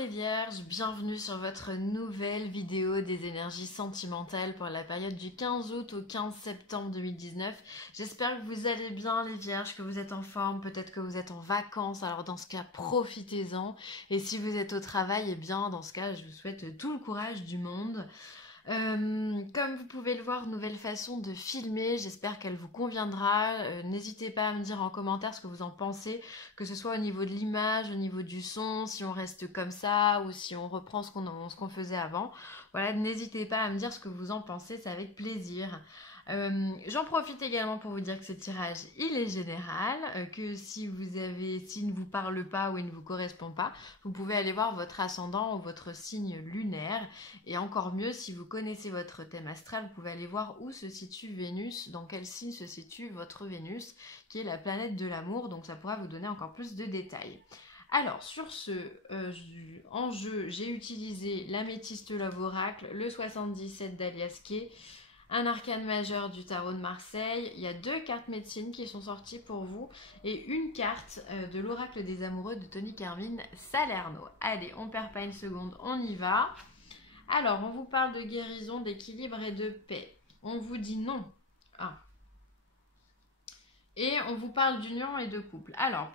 les vierges, bienvenue sur votre nouvelle vidéo des énergies sentimentales pour la période du 15 août au 15 septembre 2019. J'espère que vous allez bien les vierges, que vous êtes en forme, peut-être que vous êtes en vacances, alors dans ce cas profitez-en. Et si vous êtes au travail, eh bien dans ce cas je vous souhaite tout le courage du monde. Comme vous pouvez le voir, nouvelle façon de filmer, j'espère qu'elle vous conviendra. N'hésitez pas à me dire en commentaire ce que vous en pensez, que ce soit au niveau de l'image, au niveau du son, si on reste comme ça ou si on reprend ce qu'on faisait avant. Voilà, n'hésitez pas à me dire ce que vous en pensez, c'est avec plaisir. J'en profite également pour vous dire que ce tirage il est général, que s'il ne vous parle pas ou il ne vous correspond pas, vous pouvez aller voir votre ascendant ou votre signe lunaire, et encore mieux si vous connaissez votre thème astral, vous pouvez aller voir où se situe Vénus, dans quel signe se situe votre Vénus, qui est la planète de l'amour, donc ça pourra vous donner encore plus de détails. Alors, sur ce, en jeu, j'ai utilisé l'améthyste Love Oracle, le 77 d'Alias Kay, un arcane majeur du tarot de Marseille. Il y a 2 cartes médecine qui sont sorties pour vous et une carte de l'oracle des amoureux de Tony Carmine Salerno. Allez, on perd pas une seconde, on y va. Alors, on vous parle de guérison, d'équilibre et de paix. On vous dit non. Ah. Et on vous parle d'union et de couple. Alors,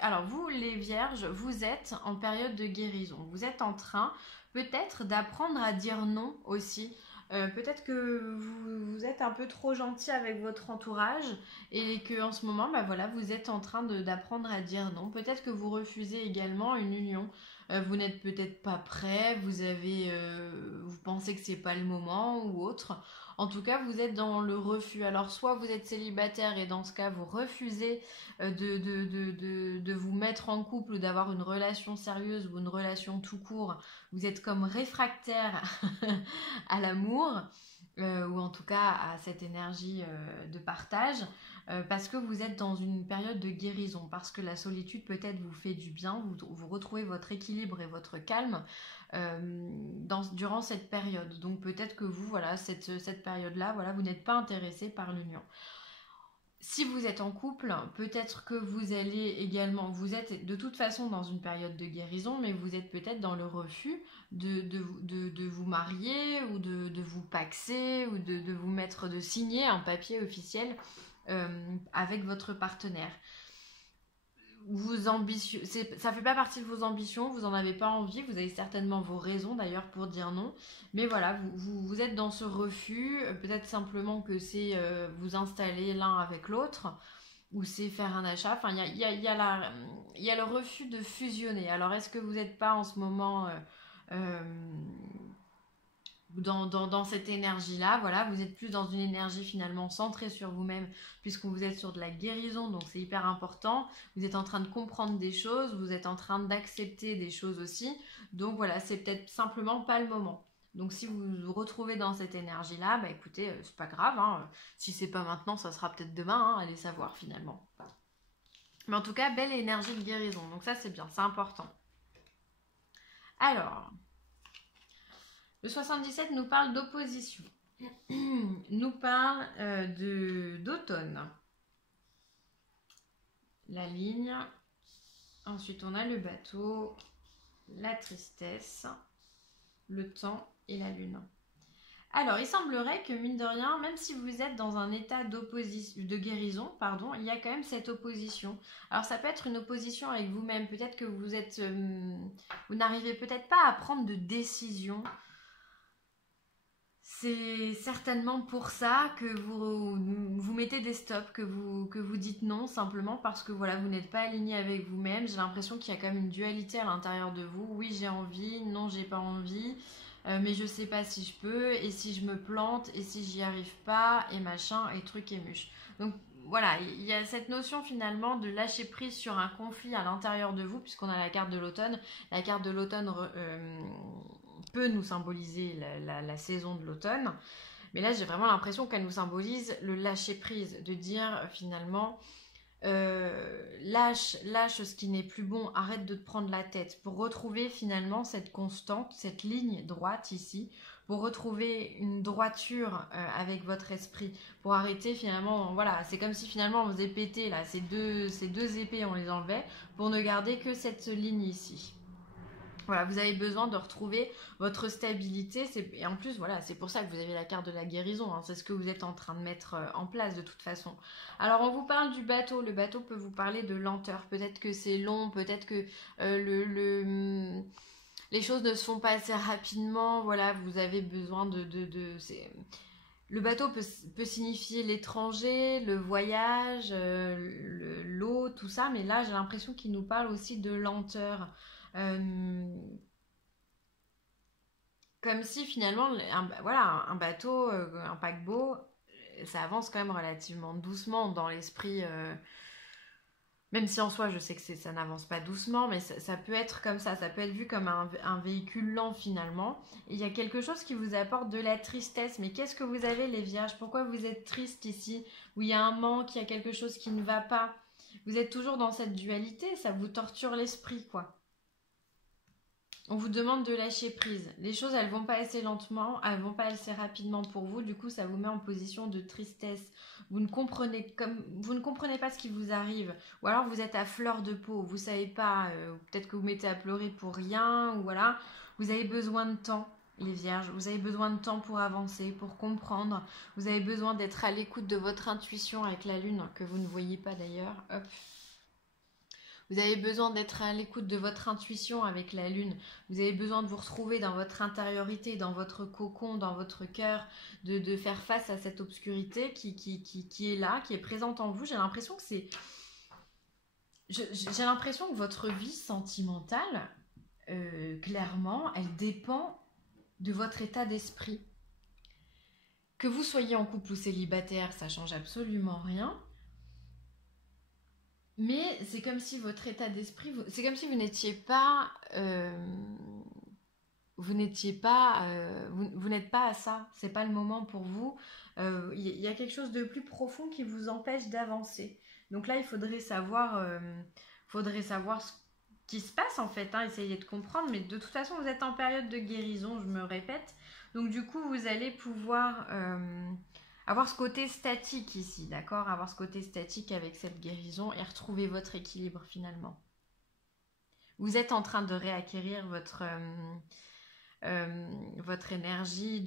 alors vous les vierges, vous êtes en période de guérison. Vous êtes en train peut-être d'apprendre à dire non aussi. Peut-être que vous êtes un peu trop gentil avec votre entourage et que en ce moment, bah voilà, vous êtes en train d'apprendre à dire non. Peut-être que vous refusez également une union. Vous n'êtes peut-être pas prêt, vous pensez que c'est pas le moment ou autre. En tout cas, vous êtes dans le refus. Alors, soit vous êtes célibataire et dans ce cas, vous refusez de vous mettre en couple ou d'avoir une relation sérieuse ou une relation tout court. Vous êtes comme réfractaire à l'amour, ou en tout cas à cette énergie de partage, parce que vous êtes dans une période de guérison, parce que la solitude peut-être vous fait du bien, vous retrouvez votre équilibre et votre calme durant cette période. Donc peut-être que vous, voilà, cette période-là, voilà, vous n'êtes pas intéressé par l'union. Si vous êtes en couple, peut-être que vous êtes de toute façon dans une période de guérison, mais vous êtes peut-être dans le refus de vous marier ou de vous paxer ou de signer un papier officiel avec votre partenaire. Ça fait pas partie de vos ambitions, vous en avez pas envie, vous avez certainement vos raisons d'ailleurs pour dire non, mais voilà, vous êtes dans ce refus, peut-être simplement que c'est vous installer l'un avec l'autre, ou c'est faire un achat, enfin il y a le refus de fusionner. Alors est-ce que vous n'êtes pas en ce moment dans cette énergie-là, voilà, vous êtes plus dans une énergie finalement centrée sur vous-même, puisque vous êtes sur de la guérison, donc c'est hyper important. Vous êtes en train de comprendre des choses, vous êtes en train d'accepter des choses aussi, donc voilà, c'est peut-être simplement pas le moment. Donc si vous vous retrouvez dans cette énergie-là, bah écoutez, c'est pas grave, hein. Si c'est pas maintenant, ça sera peut-être demain, hein, allez savoir finalement. Mais en tout cas, belle énergie de guérison, donc ça c'est bien, c'est important. Alors... Le 77 nous parle d'opposition, nous parle d'automne. La ligne, ensuite on a le bateau, la tristesse, le temps et la lune. Alors, il semblerait que, mine de rien, même si vous êtes dans un état de guérison, pardon, il y a quand même cette opposition. Alors, ça peut être une opposition avec vous-même. Peut-être que vous n'arrivez peut-être pas à prendre de décision. C'est certainement pour ça que vous mettez des stops, que vous dites non, simplement parce que voilà, vous n'êtes pas aligné avec vous-même. J'ai l'impression qu'il y a quand même une dualité à l'intérieur de vous. Oui, j'ai envie, non, j'ai pas envie, mais je sais pas si je peux, et si je me plante, et si j'y arrive pas, et machin, et truc et muche. Donc voilà, il y a cette notion finalement de lâcher prise sur un conflit à l'intérieur de vous, puisqu'on a la carte de l'automne. La carte de l'automne peut nous symboliser la saison de l'automne, mais là j'ai vraiment l'impression qu'elle nous symbolise le lâcher prise, de dire finalement lâche ce qui n'est plus bon, arrête de te prendre la tête, pour retrouver finalement cette constante, cette ligne droite ici, pour retrouver une droiture avec votre esprit, pour arrêter finalement, voilà, c'est comme si finalement on faisait péter là, ces deux épées, on les enlevait, pour ne garder que cette ligne ici. Voilà, vous avez besoin de retrouver votre stabilité. Et en plus, voilà, c'est pour ça que vous avez la carte de la guérison. Hein. C'est ce que vous êtes en train de mettre en place de toute façon. Alors, on vous parle du bateau. Le bateau peut vous parler de lenteur. Peut-être que c'est long, peut-être que les choses ne se font pas assez rapidement. Voilà, vous avez besoin le bateau peut signifier l'étranger, le voyage, l'eau, tout ça. Mais là, j'ai l'impression qu'il nous parle aussi de lenteur. Comme si finalement, voilà, un bateau, un paquebot, ça avance quand même relativement doucement dans l'esprit. Même si en soi, je sais que ça n'avance pas doucement, mais ça peut être comme ça peut être vu comme un véhicule lent finalement. Et il y a quelque chose qui vous apporte de la tristesse. Mais qu'est-ce que vous avez les vierges? Pourquoi vous êtes triste ici? Où il y a un manque, il y a quelque chose qui ne va pas. Vous êtes toujours dans cette dualité, ça vous torture l'esprit quoi. On vous demande de lâcher prise. Les choses, elles vont pas assez lentement, elles vont pas assez rapidement pour vous. Du coup, ça vous met en position de tristesse. Vous ne comprenez pas ce qui vous arrive. Ou alors vous êtes à fleur de peau. Vous savez pas. Peut-être que vous mettez à pleurer pour rien. Ou voilà. Vous avez besoin de temps, les vierges. Vous avez besoin de temps pour avancer, pour comprendre. Vous avez besoin d'être à l'écoute de votre intuition avec la lune, que vous ne voyez pas d'ailleurs. Hop. Vous avez besoin d'être à l'écoute de votre intuition avec la lune. Vous avez besoin de vous retrouver dans votre intériorité, dans votre cocon, dans votre cœur, de faire face à cette obscurité qui est là, qui est présente en vous. J'ai l'impression que j'ai l'impression que votre vie sentimentale, clairement, elle dépend de votre état d'esprit. Que vous soyez en couple ou célibataire, ça change absolument rien. Mais c'est comme si votre état d'esprit, c'est comme si vous n'étiez pas, vous n'êtes pas à ça. C'est pas le moment pour vous. Y a quelque chose de plus profond qui vous empêche d'avancer. Donc là, il faudrait savoir ce qui se passe en fait. Hein, essayez de comprendre. Mais de toute façon, vous êtes en période de guérison, je me répète. Donc du coup, vous allez pouvoir avoir ce côté statique ici, d'accord? Avoir ce côté statique avec cette guérison et retrouver votre équilibre finalement. Vous êtes en train de réacquérir votre énergie,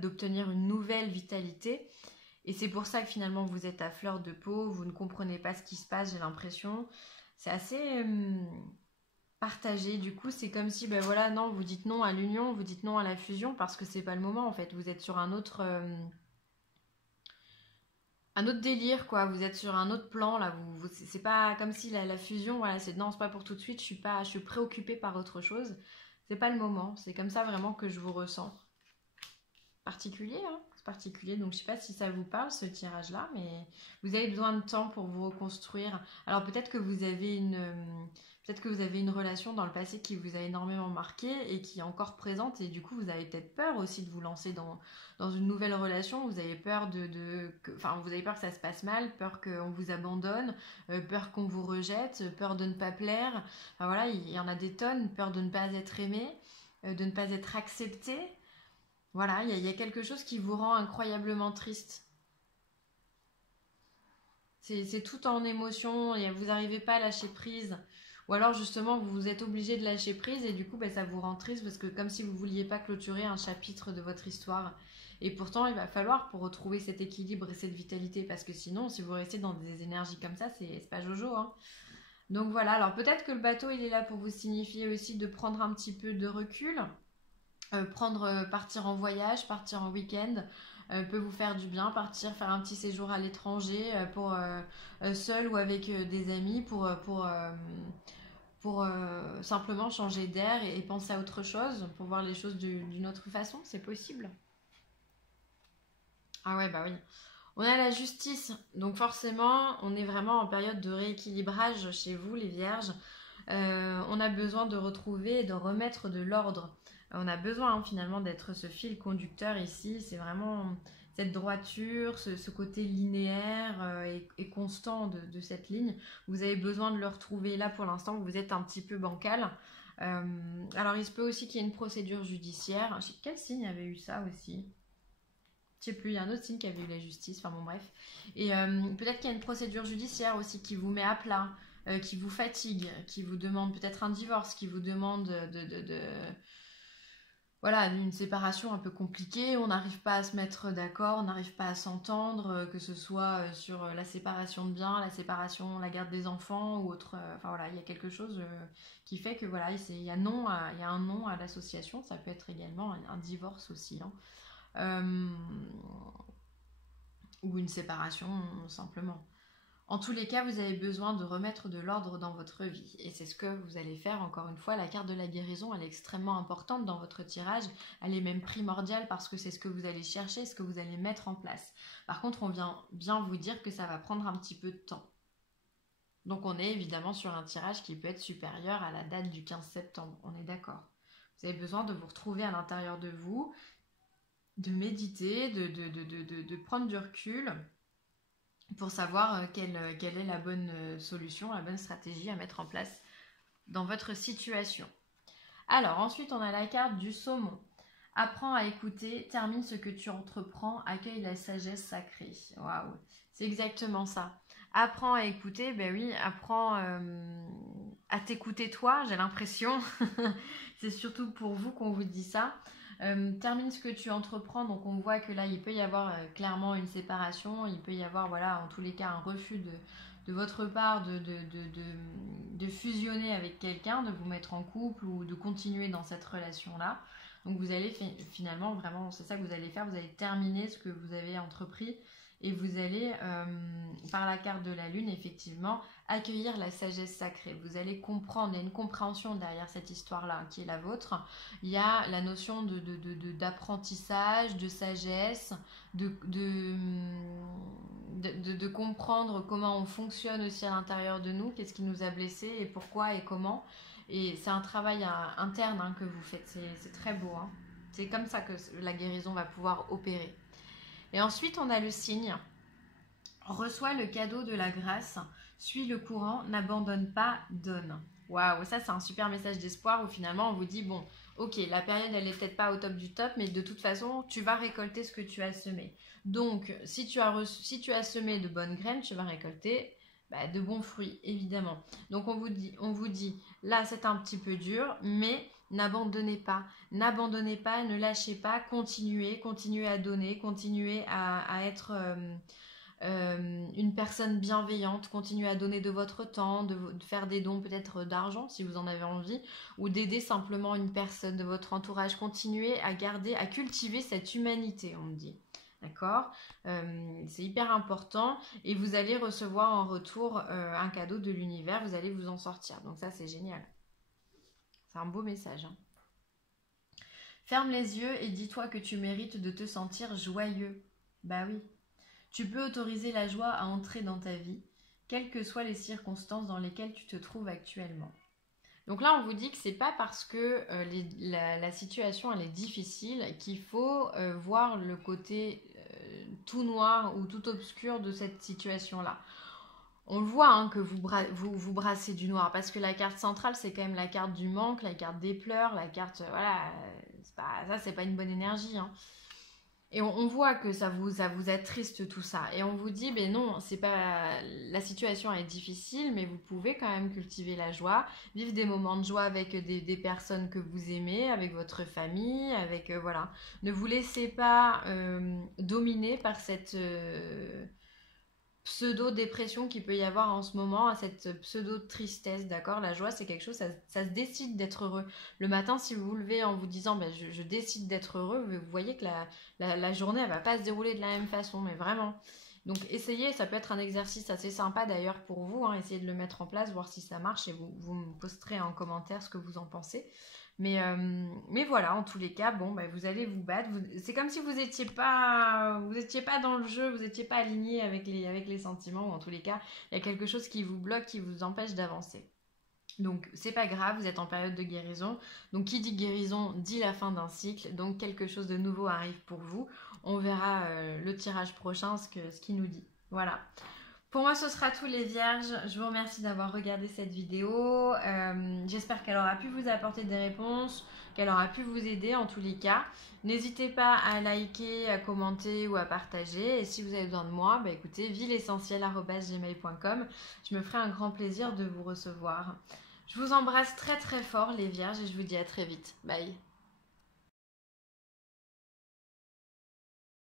d'obtenir une nouvelle vitalité. Et c'est pour ça que finalement vous êtes à fleur de peau, vous ne comprenez pas ce qui se passe, j'ai l'impression. C'est assez partagé. Du coup, c'est comme si, ben voilà, non, vous dites non à l'union, vous dites non à la fusion parce que c'est pas le moment en fait. Vous êtes sur un autre délire quoi. Vous êtes sur un autre plan là. C'est pas comme si la fusion, voilà, c'est non, c'est pas pour tout de suite. Je suis préoccupée par autre chose. C'est pas le moment. C'est comme ça vraiment que je vous ressens. Particulier, hein, c'est particulier. Donc je sais pas si ça vous parle ce tirage là, mais vous avez besoin de temps pour vous reconstruire. Alors peut-être que vous avez une relation dans le passé qui vous a énormément marqué et qui est encore présente et du coup vous avez peut-être peur aussi de vous lancer dans une nouvelle relation. Vous avez peur vous avez peur que ça se passe mal, peur qu'on vous abandonne, peur qu'on vous rejette, peur de ne pas plaire. Enfin voilà, il y en a des tonnes, peur de ne pas être aimé, de ne pas être accepté. Voilà, il y a quelque chose qui vous rend incroyablement triste. C'est tout en émotion et vous n'arrivez pas à lâcher prise. Ou alors justement vous êtes obligé de lâcher prise et du coup ça vous rend triste parce que comme si vous ne vouliez pas clôturer un chapitre de votre histoire. Et pourtant il va falloir pour retrouver cet équilibre et cette vitalité parce que sinon si vous restez dans des énergies comme ça c'est pas jojo. Hein. Donc voilà, alors peut-être que le bateau il est là pour vous signifier aussi de prendre un petit peu de recul. Partir en voyage, partir en week-end peut vous faire du bien, faire un petit séjour à l'étranger seul ou avec des amis pour simplement changer d'air et penser à autre chose, pour voir les choses d'une autre façon, c'est possible. Ah ouais, bah oui. On a la justice, donc forcément, on est vraiment en période de rééquilibrage chez vous, les vierges. On a besoin de retrouver et de remettre de l'ordre. On a besoin finalement d'être ce fil conducteur ici. C'est vraiment cette droiture, ce côté linéaire et constant de cette ligne. Vous avez besoin de le retrouver. Là, pour l'instant, vous êtes un petit peu bancal. Alors, il se peut aussi qu'il y ait une procédure judiciaire. Quel signe avait eu ça aussi ? Je sais plus, il y a un autre signe qui avait eu la justice. Enfin bon, bref. Et peut-être qu'il y a une procédure judiciaire aussi qui vous met à plat. qui vous fatigue, qui vous demande peut-être un divorce, qui vous demande voilà, une séparation un peu compliquée, on n'arrive pas à se mettre d'accord, on n'arrive pas à s'entendre, que ce soit sur la séparation de biens, la séparation, la garde des enfants ou autre. Enfin voilà, il y a quelque chose qui fait que voilà, il y a un non à l'association. Ça peut être également un divorce aussi, hein. Ou une séparation simplement. En tous les cas, vous avez besoin de remettre de l'ordre dans votre vie. Et c'est ce que vous allez faire, encore une fois. La carte de la guérison, elle est extrêmement importante dans votre tirage. Elle est même primordiale parce que c'est ce que vous allez chercher, ce que vous allez mettre en place. Par contre, on vient bien vous dire que ça va prendre un petit peu de temps. Donc on est évidemment sur un tirage qui peut être supérieur à la date du 15 septembre. On est d'accord. Vous avez besoin de vous retrouver à l'intérieur de vous, de méditer, de prendre du recul pour savoir quelle est la bonne solution, la bonne stratégie à mettre en place dans votre situation. Alors, ensuite, on a la carte du saumon. Apprends à écouter, termine ce que tu entreprends, accueille la sagesse sacrée. Waouh, c'est exactement ça. Apprends à écouter, ben oui, apprends à t'écouter toi, j'ai l'impression. C'est surtout pour vous qu'on vous dit ça. Termine ce que tu entreprends, donc on voit que là il peut y avoir clairement une séparation, il peut y avoir voilà en tous les cas un refus de votre part de fusionner avec quelqu'un, de vous mettre en couple ou de continuer dans cette relation là. Donc vous allez finalement vraiment, c'est ça que vous allez faire, vous allez terminer ce que vous avez entrepris et vous allez par la carte de la lune effectivement accueillir la sagesse sacrée. Vous allez comprendre, il y a une compréhension derrière cette histoire-là qui est la vôtre. Il y a la notion d'apprentissage, de sagesse, de comprendre comment on fonctionne aussi à l'intérieur de nous, qu'est-ce qui nous a blessés et pourquoi et comment. Et c'est un travail interne hein, que vous faites, c'est très beau. Hein. C'est comme ça que la guérison va pouvoir opérer. Et ensuite, on a le signe. Reçois le cadeau de la grâce, suis le courant, n'abandonne pas, donne. Waouh, ça c'est un super message d'espoir où finalement on vous dit, bon, ok, la période elle est peut-être pas au top du top, mais de toute façon, tu vas récolter ce que tu as semé. Donc, si tu as semé de bonnes graines, tu vas récolter de bons fruits, évidemment. Donc, on vous dit, là c'est un petit peu dur, mais n'abandonnez pas, ne lâchez pas, continuez à donner, continuez à être une personne bienveillante, continuez à donner de votre temps, de faire des dons peut-être d'argent si vous en avez envie, ou d'aider simplement une personne de votre entourage, continuez à garder, à cultiver cette humanité, on me dit. D'accord, c'est hyper important et vous allez recevoir en retour un cadeau de l'univers, vous allez vous en sortir. Donc ça c'est génial. C'est un beau message. Hein. Ferme les yeux et dis-toi que tu mérites de te sentir joyeux. Bah oui. Tu peux autoriser la joie à entrer dans ta vie, quelles que soient les circonstances dans lesquelles tu te trouves actuellement. Donc là, on vous dit que c'est pas parce que la situation elle est difficile qu'il faut voir le côté tout noir ou tout obscur de cette situation-là. On le voit hein, que vous brassez du noir parce que la carte centrale, c'est quand même la carte du manque, la carte des pleurs, la carte... voilà, ça, c'est pas une bonne énergie. Hein. Et on voit que ça vous attriste tout ça. Et on vous dit, ben non, c'est pas la situation est difficile, mais vous pouvez quand même cultiver la joie, vivre des moments de joie avec des personnes que vous aimez, avec votre famille, avec voilà. Ne vous laissez pas dominer par cette pseudo-dépression qu'il peut y avoir en ce moment, à cette pseudo-tristesse, d'accord? La joie, c'est quelque chose, ça se décide d'être heureux. Le matin, si vous vous levez en vous disant ben, je décide d'être heureux, vous voyez que la journée, elle va pas se dérouler de la même façon, mais vraiment. Donc essayez, ça peut être un exercice assez sympa d'ailleurs pour vous, hein, essayez de le mettre en place, voir si ça marche et vous me posterez en commentaire ce que vous en pensez. Mais voilà, en tous les cas, bon, bah, vous allez vous battre. C'est comme si vous n'étiez pas dans le jeu, vous n'étiez pas aligné avec les sentiments, ou en tous les cas, il y a quelque chose qui vous bloque, qui vous empêche d'avancer. Donc, c'est pas grave, vous êtes en période de guérison. Donc, qui dit guérison dit la fin d'un cycle. Donc, quelque chose de nouveau arrive pour vous. On verra le tirage prochain, ce qu'il nous dit. Voilà. Pour moi, ce sera tout les vierges. Je vous remercie d'avoir regardé cette vidéo. J'espère qu'elle aura pu vous apporter des réponses, qu'elle aura pu vous aider en tous les cas. N'hésitez pas à liker, à commenter ou à partager. Et si vous avez besoin de moi, bah écoutez, vielessentielle@gmail.com. Je me ferai un grand plaisir de vous recevoir. Je vous embrasse très très fort les vierges et je vous dis à très vite. Bye.